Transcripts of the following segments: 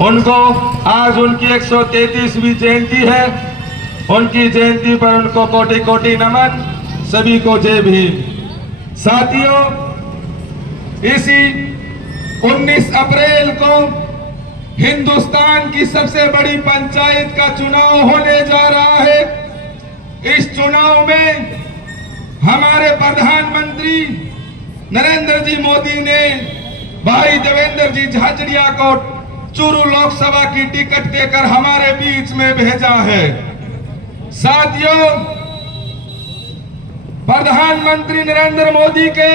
उनको आज उनकी 133वीं जयंती है। उनकी जयंती पर उनको कोटि कोटि नमन। सभी को जय भीम। साथियों, इसी 19 अप्रैल को हिंदुस्तान की सबसे बड़ी पंचायत का चुनाव होने जा रहा है। इस चुनाव में हमारे प्रधानमंत्री नरेंद्र जी मोदी ने भाई देवेंद्र जी झाझड़िया को चूरू लोकसभा की टिकट देकर हमारे बीच में भेजा है। साथियों, प्रधानमंत्री नरेंद्र मोदी के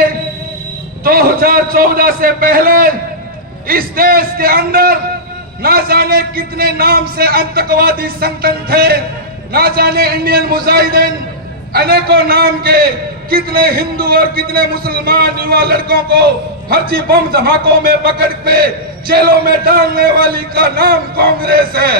2014 से पहले इस देश के अंदर ना जाने कितने नाम से आतंकवादी संगठन थे, ना जाने इंडियन मुजाहिदीन, अनेकों नाम के कितने हिंदू और कितने मुसलमान युवा लड़कों को फर्जी बम धमाकों में पकड़ के जेलों में डालने वाली का नाम कांग्रेस है।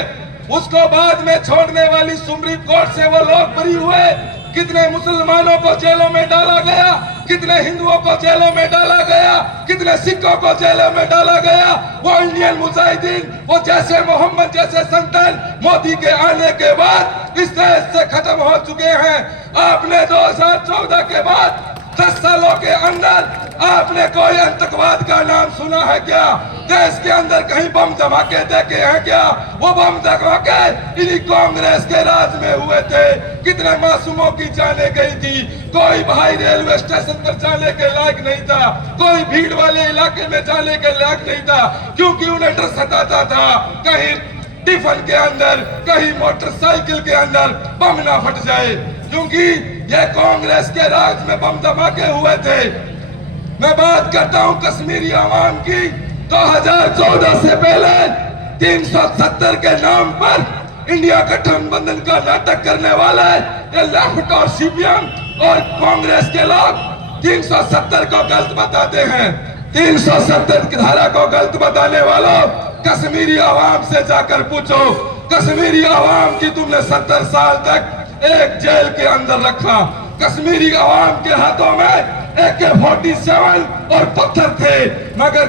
उसको बाद में छोड़ने वाली सुप्रीम कोर्ट से वो लोग बरी हुए। कितने मुसलमानों को जेलों में डाला गया, कितने हिंदुओं को जेलों में डाला गया, कितने सिखों को जेलों में डाला गया। वो इंडियन मुजाहिदीन, वो जैसे मोहम्मद जैसे संगठन मोदी के आने के बाद इस देश से खत्म हो चुके हैं। आपने 2014 के बाद 10 सालों के अंदर आपने कोई आतंकवाद का नाम सुना है क्या? देश के अंदर कहीं बम धमाके देखे हैं क्या? वो बम धमाके इन्हीं कांग्रेस के राज में हुए थे। कितने मासूमों की जाने गई थी। कोई भाई रेलवे स्टेशन पर जाने के लायक नहीं था, कोई भीड़ वाले इलाके में जाने के लायक नहीं था, क्योंकि उन्हें डर सताता था कहीं टिफिन के अंदर, कहीं मोटरसाइकिल के अंदर बम ना फट जाए, क्योंकि यह कांग्रेस के राज में बम धमाके हुए थे। मैं बात करता हूं कश्मीरी आवाम की। 2014 से पहले 370 के नाम पर इंडिया गठबंधन का नाटक करने वाले ये लेफ्ट और सीपीएम और कांग्रेस के लोग 370 को गलत बताते हैं। 370 की धारा को गलत बताने वालों, कश्मीरी आवाम से जाकर पूछो। कश्मीरी आवाम की तुमने 70 साल तक एक जेल के अंदर रखा। कश्मीरी आवाम के हाथों में AK-47 और पत्थर थे, मगर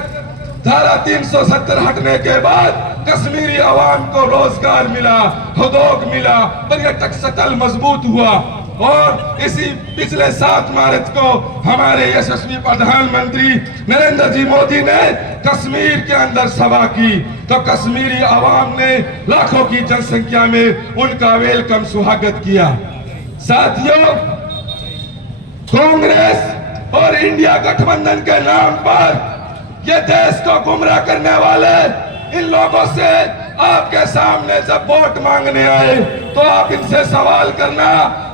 धारा 370 हटने के बाद कश्मीरी आवाम को रोजगार मिला, उद्योग मिला, पर्यटक स्थल मजबूत हुआ। और इसी पिछले 7 मार्च को हमारे यशस्वी प्रधानमंत्री नरेंद्र जी मोदी ने कश्मीर के अंदर सभा की, तो कश्मीरी आवाम ने लाखों की जनसंख्या में उनका वेलकम स्वागत किया। साथियों, कांग्रेस और इंडिया गठबंधन के नाम पर ये देश को गुमराह करने वाले इन लोगों से आपके सामने जब वोट मांगने आए तो आप इनसे सवाल करना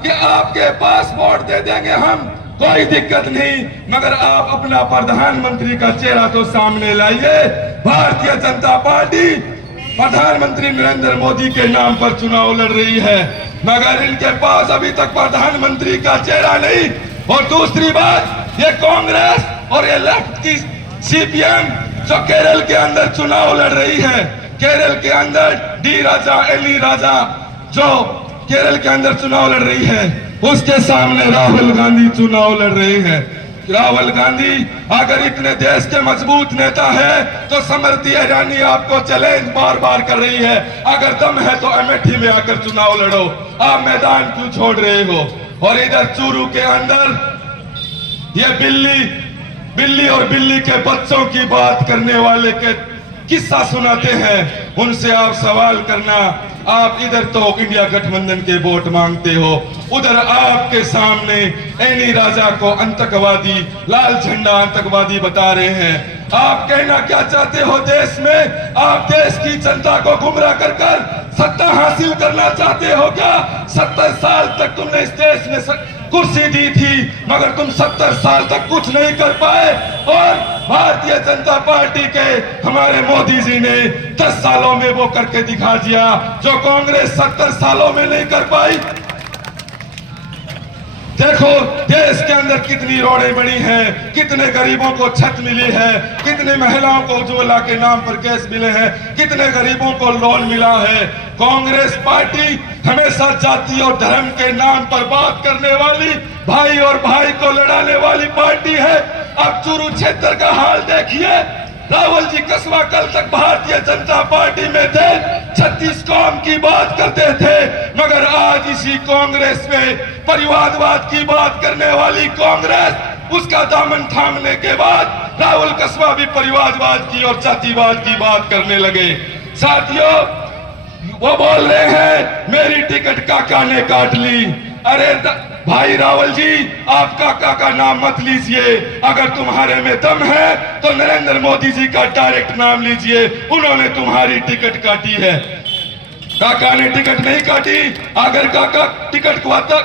कि आपके पास वोट दे देंगे हम, कोई दिक्कत नहीं, मगर आप अपना प्रधानमंत्री का चेहरा तो सामने लाइए। भारतीय जनता पार्टी प्रधानमंत्री नरेंद्र मोदी के नाम पर चुनाव लड़ रही है, मगर इनके पास अभी तक प्रधानमंत्री का चेहरा नहीं। और दूसरी बात, ये कांग्रेस और ये लेफ्ट की सीपीएम जो केरल के अंदर चुनाव लड़ रही है, केरल के अंदर डी राजा एली राजा जो केरल के अंदर चुनाव लड़ रही है, उसके सामने राहुल गांधी चुनाव लड़ रहे हैं। राहुल गांधी अगर इतने देश के मजबूत नेता है तो स्मृति ईरानी आपको चैलेंज बार बार कर रही है, अगर दम है तो अमेठी में आकर चुनाव लड़ो, आप मैदान क्यों छोड़ रहे हो? और इधर चूरू के अंदर ये बिल्ली और बिल्ली के बच्चों की बात करने वाले के किस्सा सुनाते हैं, उनसे आप सवाल करना। आप इधर तो इंडिया गठबंधन के वोट मांगते हो, उधर आपके सामने एनी राजा को आतंकवादी, लाल झंडा आतंकवादी बता रहे हैं। आप कहना क्या चाहते हो देश में? आप देश की जनता को गुमराह कर सत्ता हासिल करना चाहते हो क्या? 70 साल तक तुमने इस देश में कुर्सी दी थी, मगर तुम 70 साल तक कुछ नहीं कर पाए। और भारतीय जनता पार्टी के हमारे मोदी जी ने 10 सालों में वो करके दिखा दिया जो कांग्रेस 70 सालों में नहीं कर पाई। देखो देश के अंदर कितनी रोडें बनी हैं, कितने गरीबों को छत मिली है, कितने महिलाओं को उज्ज्वला के नाम पर गैस मिले हैं, कितने गरीबों को लोन मिला है। कांग्रेस पार्टी हमेशा जाति और धर्म के नाम पर बात करने वाली, भाई और भाई को लड़ाने वाली पार्टी है। अब चूरू क्षेत्र का हाल देखिए, राहुल जी कसबा कल तक भारतीय जनता पार्टी में थे, 36 कौम की बात करते थे, मगर आज इसी कांग्रेस में परिवारवाद की बात करने वाली कांग्रेस, उसका दामन थामने के बाद राहुल कसबा भी परिवारवाद की और जातिवाद की बात करने लगे। साथियों, वो बोल रहे हैं मेरी टिकट काका ने काट ली। अरे भाई राहुल जी, आप काका का नाम मत लीजिए, अगर तुम्हारे में दम है तो नरेंद्र मोदी जी का डायरेक्ट नाम लीजिए, उन्होंने तुम्हारी टिकट काटी है। काका ने टिकट नहीं काटी। अगर काका टिकट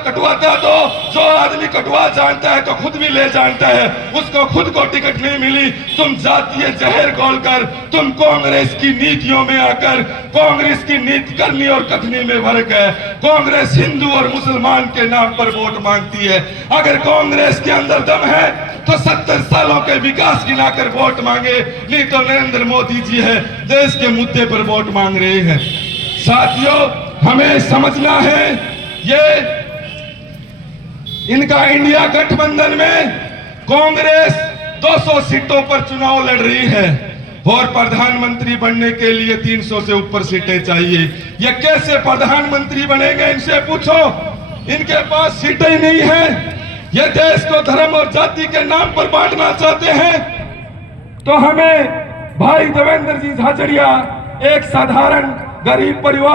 कटवाता तो जो आदमी कटवा जानता है तो खुद भी ले जानता है, उसको खुद को टिकट नहीं मिली। तुम जातीय जहर घोलकर, तुम कांग्रेस की नीतियों में आकर, कांग्रेस की नीति करनी और कथनी में फर्क है। कांग्रेस हिंदू और मुसलमान के नाम पर वोट मांगती है। अगर कांग्रेस के अंदर दम है तो 70 सालों के विकास गिनाकर वोट मांगे, नहीं तो नरेंद्र मोदी जी है देश के मुद्दे पर वोट मांग रहे हैं। साथियों, हमें समझना है ये इनका इंडिया गठबंधन में कांग्रेस 200 सीटों पर चुनाव लड़ रही है और प्रधानमंत्री बनने के लिए 300 से ऊपर सीटें चाहिए। ये कैसे प्रधानमंत्री बनेंगे, इनसे पूछो। इनके पास सीटें ही नहीं है। ये देश को धर्म और जाति के नाम पर बांटना चाहते हैं। तो हमें भाई देवेंद्र जी झाझड़िया एक साधारण गरीब परिवार